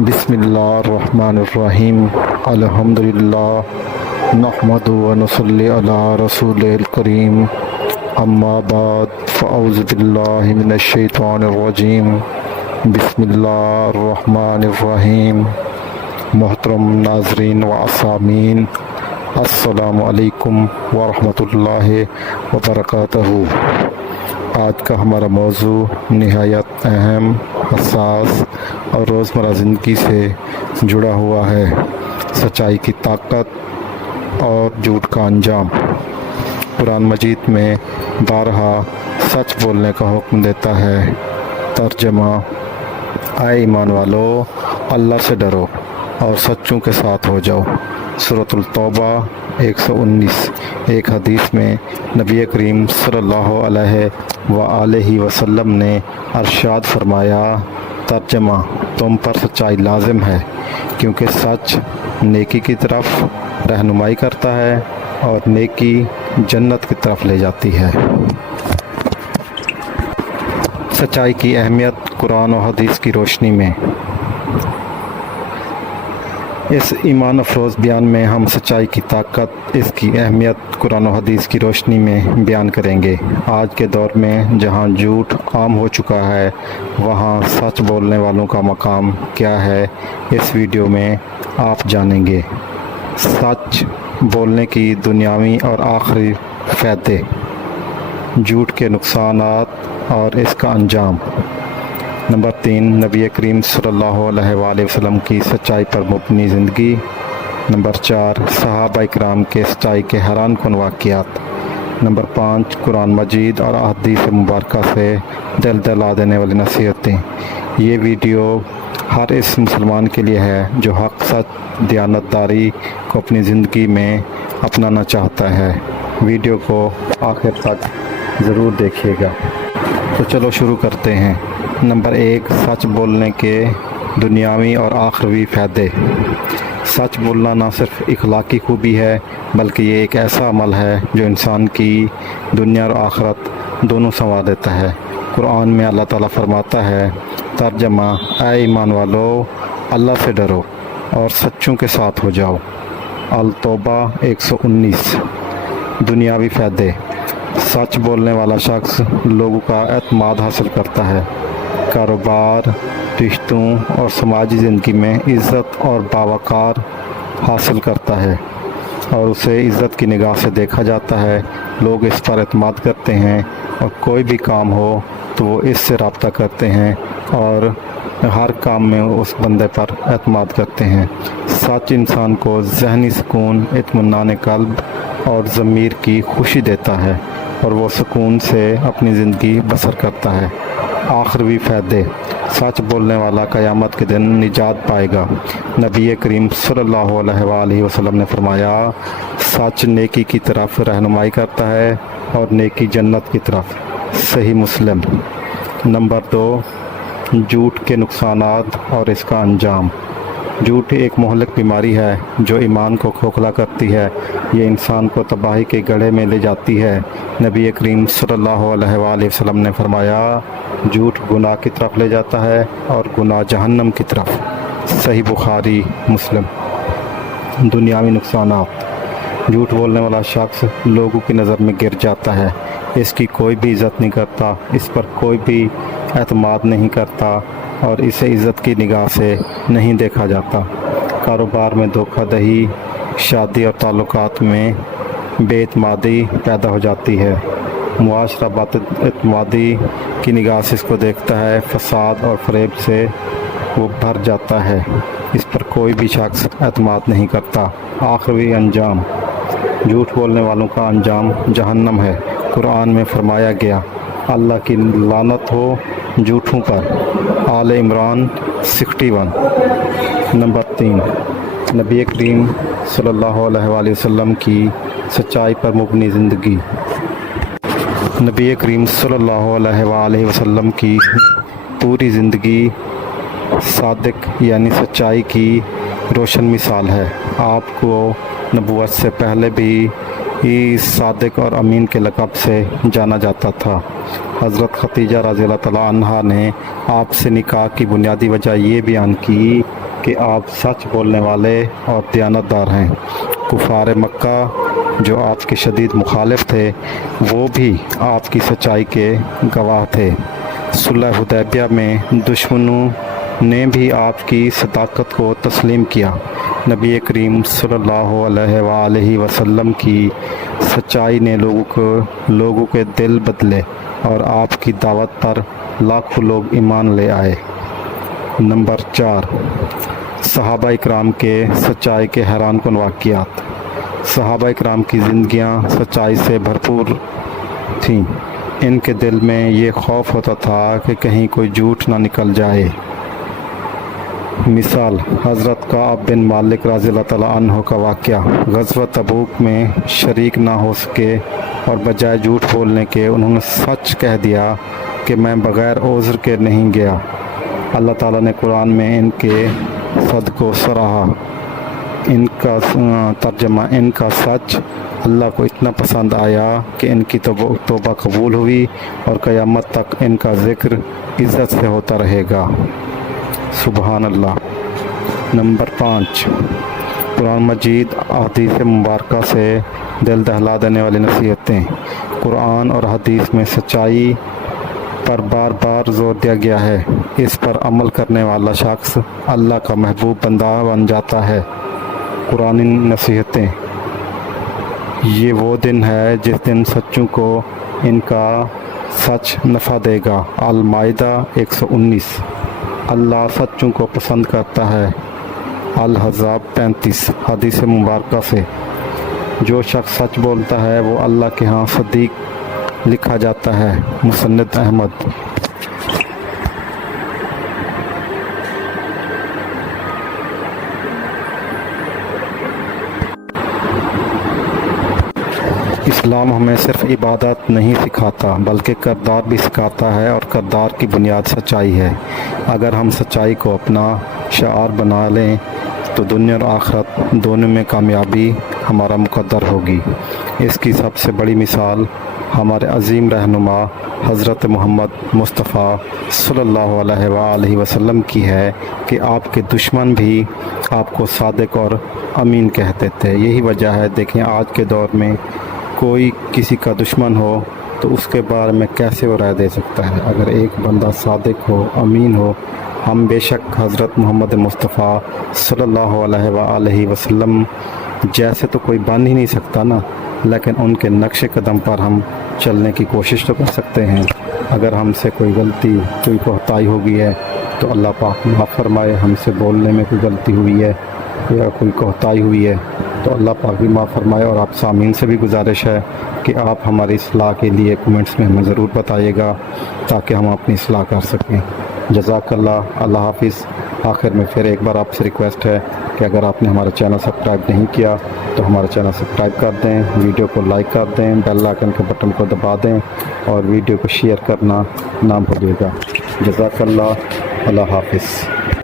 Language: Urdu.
بسم اللہ الرحمن الرحیم الحمدللہ نحمدہ ونصلی علی رسول الکریم اما بعد فاعوذ باللہ من الشیطان الرجیم بسم اللہ الرحمن الرحیم۔ محترم ناظرین و سامعین، السلام علیکم ورحمۃ اللہ وبرکاتہ۔ آج کا ہمارا موضوع نہایت اہم، حساس اور روزمرہ زندگی سے جڑا ہوا ہے: سچائی کی طاقت اور جھوٹ کا انجام۔ قرآن مجید میں بارہا سچ بولنے کا حکم دیتا ہے۔ ترجمہ: اے ایمان والو، اللہ سے ڈرو اور سچوں کے ساتھ ہو جاؤ۔ سورۃ التوبہ 119۔ ایک حدیث میں نبی کریم صلی اللہ علیہ وآلہ وسلم نے ارشاد فرمایا، ترجمہ: تم پر سچائی لازم ہے، کیونکہ سچ نیکی کی طرف رہنمائی کرتا ہے اور نیکی جنت کی طرف لے جاتی ہے۔ سچائی کی اہمیت قرآن و حدیث کی روشنی میں۔ اس ایمان افروز بیان میں ہم سچائی کی طاقت، اس کی اہمیت قرآن و حدیث کی روشنی میں بیان کریں گے۔ آج کے دور میں جہاں جھوٹ عام ہو چکا ہے، وہاں سچ بولنے والوں کا مقام کیا ہے، اس ویڈیو میں آپ جانیں گے۔ سچ بولنے کی دنیاوی اور آخری فائدے، جھوٹ کے نقصانات اور اس کا انجام۔ نمبر 3، نبی کریم صلی اللہ علیہ وآلہ وسلم کی سچائی پر مبنی زندگی۔ نمبر 4، صحابہ کرام کے سچائی کے حیران کن واقعات۔ نمبر 5، قرآن مجید اور احادیث مبارکہ سے دل دلا دینے والی نصیحتیں۔ یہ ویڈیو ہر اس مسلمان کے لیے ہے جو حق، سچ، دیانتداری کو اپنی زندگی میں اپنانا چاہتا ہے۔ ویڈیو کو آخر تک ضرور دیکھیے گا۔ تو چلو شروع کرتے ہیں۔ نمبر 1، سچ بولنے کے دنیاوی اور آخروی فائدے۔ سچ بولنا نہ صرف اخلاقی خوبی ہے، بلکہ یہ ایک ایسا عمل ہے جو انسان کی دنیا اور آخرت دونوں سنوار دیتا ہے۔ قرآن میں اللہ تعالیٰ فرماتا ہے، ترجمہ: اے ایمان والو، اللہ سے ڈرو اور سچوں کے ساتھ ہو جاؤ۔ التوبہ 119۔ دنیاوی فائدے۔ سچ بولنے والا شخص لوگوں کا اعتماد حاصل کرتا ہے، کاروبار، رشتوں اور سماجی زندگی میں عزت اور باوقار حاصل کرتا ہے، اور اسے عزت کی نگاہ سے دیکھا جاتا ہے۔ لوگ اس پر اعتماد کرتے ہیں اور کوئی بھی کام ہو تو وہ اس سے رابطہ کرتے ہیں اور ہر کام میں اس بندے پر اعتماد کرتے ہیں۔ سچ انسان کو ذہنی سکون، اطمینان قلب اور ضمیر کی خوشی دیتا ہے، اور وہ سکون سے اپنی زندگی بسر کرتا ہے۔ آخروی فائدے۔ سچ بولنے والا قیامت کے دن نجات پائے گا۔ نبی کریم صلی اللہ علیہ وآلہ وسلم نے فرمایا، سچ نیکی کی طرف رہنمائی کرتا ہے اور نیکی جنت کی طرف۔ صحیح مسلم۔ نمبر 2، جھوٹ کے نقصانات اور اس کا انجام۔ جھوٹ ایک مہلک بیماری ہے جو ایمان کو کھوکھلا کرتی ہے۔ یہ انسان کو تباہی کے گڑھے میں لے جاتی ہے۔ نبی کریم صلی اللہ علیہ وآلہ وسلم نے فرمایا، جھوٹ گناہ کی طرف لے جاتا ہے اور گناہ جہنم کی طرف۔ صحیح بخاری مسلم۔ دنیاوی نقصانات۔ جھوٹ بولنے والا شخص لوگوں کی نظر میں گر جاتا ہے، اس کی کوئی بھی عزت نہیں کرتا، اس پر کوئی بھی اعتماد نہیں کرتا اور اسے عزت کی نگاہ سے نہیں دیکھا جاتا۔ کاروبار میں دھوکہ دہی، شادی اور تعلقات میں بے اعتمادی پیدا ہو جاتی ہے۔ معاشرہ بد اعتمادی کی نگاہ سے اس کو دیکھتا ہے، فساد اور فریب سے وہ بھر جاتا ہے، اس پر کوئی بھی شخص اعتماد نہیں کرتا۔ آخری انجام۔ جھوٹ بولنے والوں کا انجام جہنم ہے۔ قرآن میں فرمایا گیا، اللہ کی لعنت ہو جھوٹوں پر۔ آل عمران 61۔ نمبر 3، نبی کریم صلی اللہ علیہ وآلہ وسلم کی سچائی پر مبنی زندگی۔ نبی کریم صلی اللہ علیہ وآلہ وسلم کی پوری زندگی صادق یعنی سچائی کی روشن مثال ہے۔ آپ کو نبوت سے پہلے بھی صادق اور امین کے لقب سے جانا جاتا تھا۔ حضرت خدیجہ رضی اللہ تعالیٰ عنہا نے آپ سے نکاح کی بنیادی وجہ یہ بیان کی کہ آپ سچ بولنے والے اور دیانتدار ہیں۔ کفار مکہ جو آپ کے شدید مخالف تھے وہ بھی آپ کی سچائی کے گواہ تھے۔ صلح حدیبیہ میں دشمنوں نے بھی آپ کی صداقت کو تسلیم کیا۔ نبی کریم صلی اللہ علیہ وآلہ وسلم کی سچائی نے لوگوں کے دل بدلے اور آپ کی دعوت پر لاکھوں لوگ ایمان لے آئے۔ نمبر 4، صحابہ اکرام کے سچائی کے حیران کن واقعات۔ صحابہ اکرام کی زندگیاں سچائی سے بھرپور تھیں۔ ان کے دل میں یہ خوف ہوتا تھا کہ کہیں کوئی جھوٹ نہ نکل جائے۔ مثال حضرت کعب بن مالک رضی اللہ تعالیٰ عنہ کا واقعہ۔ غزوہ تبوک میں شریک نہ ہو سکے اور بجائے جھوٹ بولنے کے انہوں نے سچ کہہ دیا کہ میں بغیر عذر کے نہیں گیا۔ اللہ تعالیٰ نے قرآن میں ان کے صدق کو سراہا۔ ان کا ترجمہ، ان کا سچ اللہ کو اتنا پسند آیا کہ ان کی توبہ قبول ہوئی اور قیامت تک ان کا ذکر عزت سے ہوتا رہے گا۔ سبحان اللہ۔ نمبر 5، قرآن مجید احادیث مبارکہ سے دل دہلا دینے والی نصیحتیں۔ قرآن اور حدیث میں سچائی پر بار بار زور دیا گیا ہے۔ اس پر عمل کرنے والا شخص اللہ کا محبوب بندہ بن جاتا ہے۔ قرآن نصیحتیں۔ یہ وہ دن ہے جس دن سچوں کو ان کا سچ نفع دے گا۔ المائدہ 119۔ اللہ سچوں کو پسند کرتا ہے۔ الحزاب 35۔ حدیث مبارکہ سے جو شخص سچ بولتا ہے وہ اللہ کے ہاں صدیق لکھا جاتا ہے۔ مسند احمد۔ اسلام ہمیں صرف عبادت نہیں سکھاتا بلکہ کردار بھی سکھاتا ہے، اور کردار کی بنیاد سچائی ہے۔ اگر ہم سچائی کو اپنا شعار بنا لیں تو دنیا اور آخرت دونوں میں کامیابی ہمارا مقدر ہوگی۔ اس کی سب سے بڑی مثال ہمارے عظیم رہنما حضرت محمد مصطفیٰ صلی اللہ علیہ وآلہ وسلم کی ہے کہ آپ کے دشمن بھی آپ کو صادق اور امین کہتے تھے۔ یہی وجہ ہے، دیکھیں آج کے دور میں کوئی کسی کا دشمن ہو تو اس کے بارے میں کیسے وہ رائے دے سکتا ہے؟ اگر ایک بندہ صادق ہو، امین ہو، ہم بے شک حضرت محمد مصطفیٰ صلی اللہ علیہ وآلہ وسلم جیسے تو کوئی بن ہی نہیں سکتا نا، لیکن ان کے نقش قدم پر ہم چلنے کی کوشش تو کر سکتے ہیں۔ اگر ہم سے کوئی غلطی، کوئی کوتاہی ہو گئی ہے تو اللہ پاک معاف فرمائے۔ ہم سے بولنے میں کوئی غلطی ہوئی ہے یا کوئی کوتاہی ہوئی ہے تو اللہ پاک بھی معاف فرمائے۔ اور آپ سامعین سے بھی گزارش ہے کہ آپ ہماری اصلاح کے لیے کمنٹس میں ہمیں ضرور بتائیے گا تاکہ ہم اپنی اصلاح کر سکیں۔ جزاک اللہ۔ اللہ حافظ۔ آخر میں پھر ایک بار آپ سے ریکویسٹ ہے کہ اگر آپ نے ہمارا چینل سبسکرائب نہیں کیا تو ہمارا چینل سبسکرائب کر دیں، ویڈیو کو لائک کر دیں، بیل آئکن کے بٹن کو دبا دیں اور ویڈیو کو شیئر کرنا نہ بھولیے گا۔ جزاک اللہ۔ اللہ حافظ۔